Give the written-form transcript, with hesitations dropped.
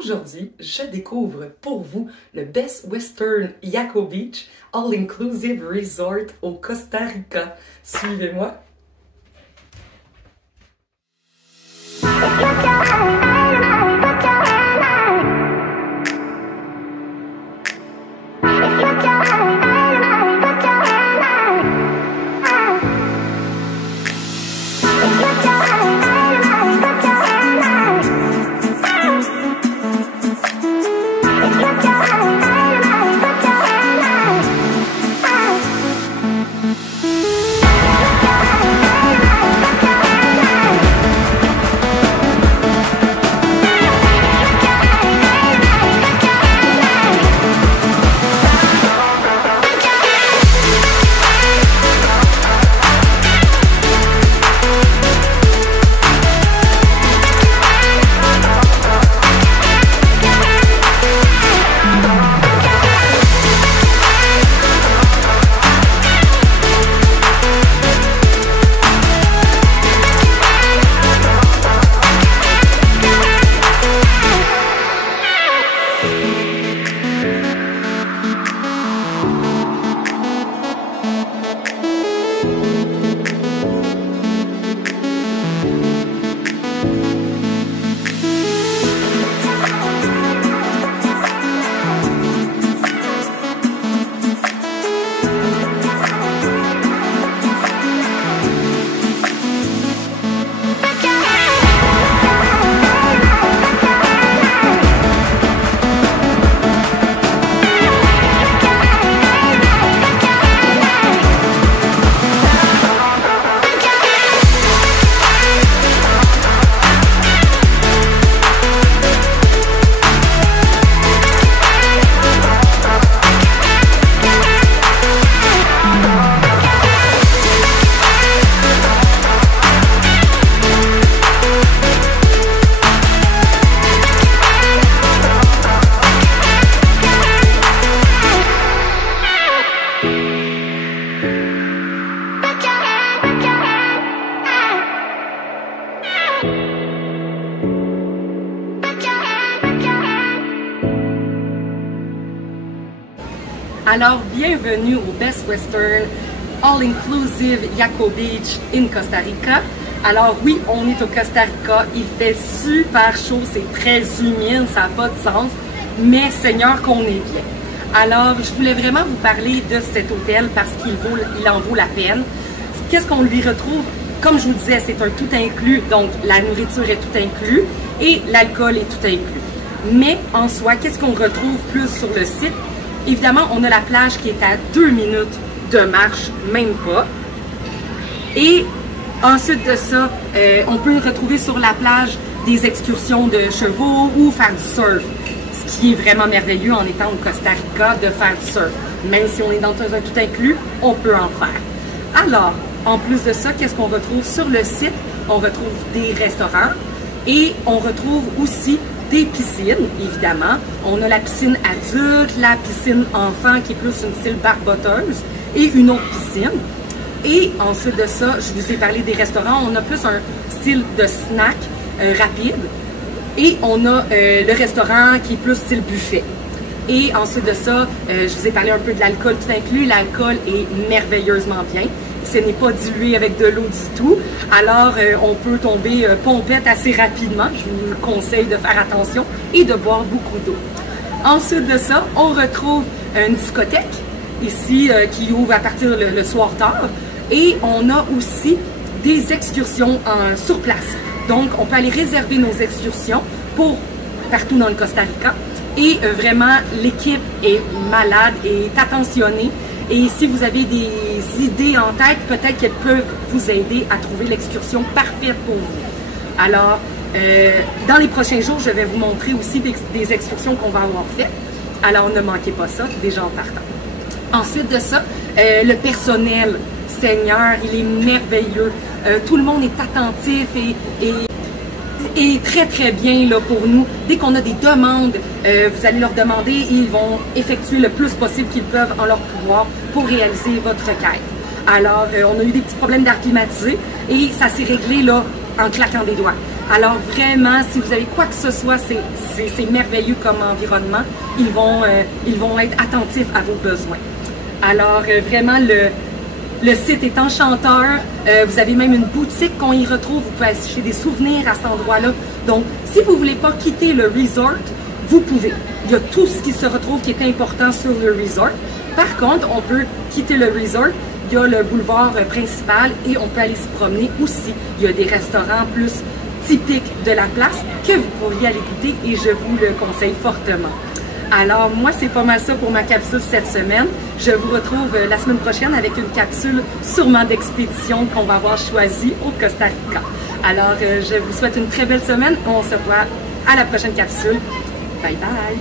Aujourd'hui, je découvre pour vous le Best Western Yaco Beach All-Inclusive Resort au Costa Rica. Suivez-moi. Alors, bienvenue au Best Western All-Inclusive Yaco Beach in Costa Rica. Alors oui, on est au Costa Rica, il fait super chaud, c'est très humide, ça n'a pas de sens, mais Seigneur qu'on est bien. Alors, je voulais vraiment vous parler de cet hôtel parce qu'il en vaut la peine. Qu'est-ce qu'on lui retrouve? Comme je vous disais, c'est un tout inclus, donc la nourriture est tout inclus et l'alcool est tout inclus. Mais en soi, qu'est-ce qu'on retrouve plus sur le site? Évidemment, on a la plage qui est à 2 minutes de marche, même pas. Et ensuite de ça, on peut retrouver sur la plage des excursions de chevaux ou faire du surf. Ce qui est vraiment merveilleux en étant au Costa Rica de faire du surf. Même si on est dans un tout inclus, on peut en faire. Alors, en plus de ça, qu'est-ce qu'on retrouve sur le site? On retrouve des restaurants et on retrouve aussi des piscines, évidemment. On a la piscine adulte, la piscine enfant qui est plus une style barboteuse et une autre piscine. Et ensuite de ça, je vous ai parlé des restaurants. On a plus un style de snack rapide. Et on a le restaurant qui est plus style buffet. Et ensuite de ça, je vous ai parlé un peu de l'alcool tout inclus. L'alcool est merveilleusement bien. Ce n'est pas dilué avec de l'eau du tout. Alors, on peut tomber pompette assez rapidement. Je vous conseille de faire attention et de boire beaucoup d'eau. Ensuite de ça, on retrouve une discothèque ici qui ouvre à partir le soir tard. Et on a aussi des excursions sur place. Donc, on peut aller réserver nos excursions pour partout dans le Costa Rica. Et vraiment, l'équipe est malade et est attentionnée. Et si vous avez des idées en tête, peut-être qu'elles peuvent vous aider à trouver l'excursion parfaite pour vous. Alors, dans les prochains jours, je vais vous montrer aussi des excursions qu'on va avoir faites. Alors, ne manquez pas ça, déjà en partant. Ensuite de ça, le personnel, Seigneur, il est merveilleux. Tout le monde est attentif et très très bien là, pour nous. Dès qu'on a des demandes, vous allez leur demander et ils vont effectuer le plus possible qu'ils peuvent en leur pouvoir pour réaliser votre requête. Alors, on a eu des petits problèmes d'air climatisé et ça s'est réglé là en claquant des doigts. Alors vraiment, si vous avez quoi que ce soit, c'est merveilleux comme environnement. Ils vont être attentifs à vos besoins. Alors vraiment, le site est enchanteur. Vous avez même une boutique qu'on y retrouve. Vous pouvez acheter des souvenirs à cet endroit-là. Donc, si vous ne voulez pas quitter le resort, vous pouvez. Il y a tout ce qui se retrouve qui est important sur le resort. Par contre, on peut quitter le resort. Il y a le boulevard principal et on peut aller se promener aussi. Il y a des restaurants plus typiques de la place que vous pourriez aller goûter et je vous le conseille fortement. Alors moi, c'est pas mal ça pour ma capsule cette semaine. Je vous retrouve la semaine prochaine avec une capsule sûrement d'expédition qu'on va avoir choisie au Costa Rica. Alors, je vous souhaite une très belle semaine. On se voit à la prochaine capsule. Bye bye!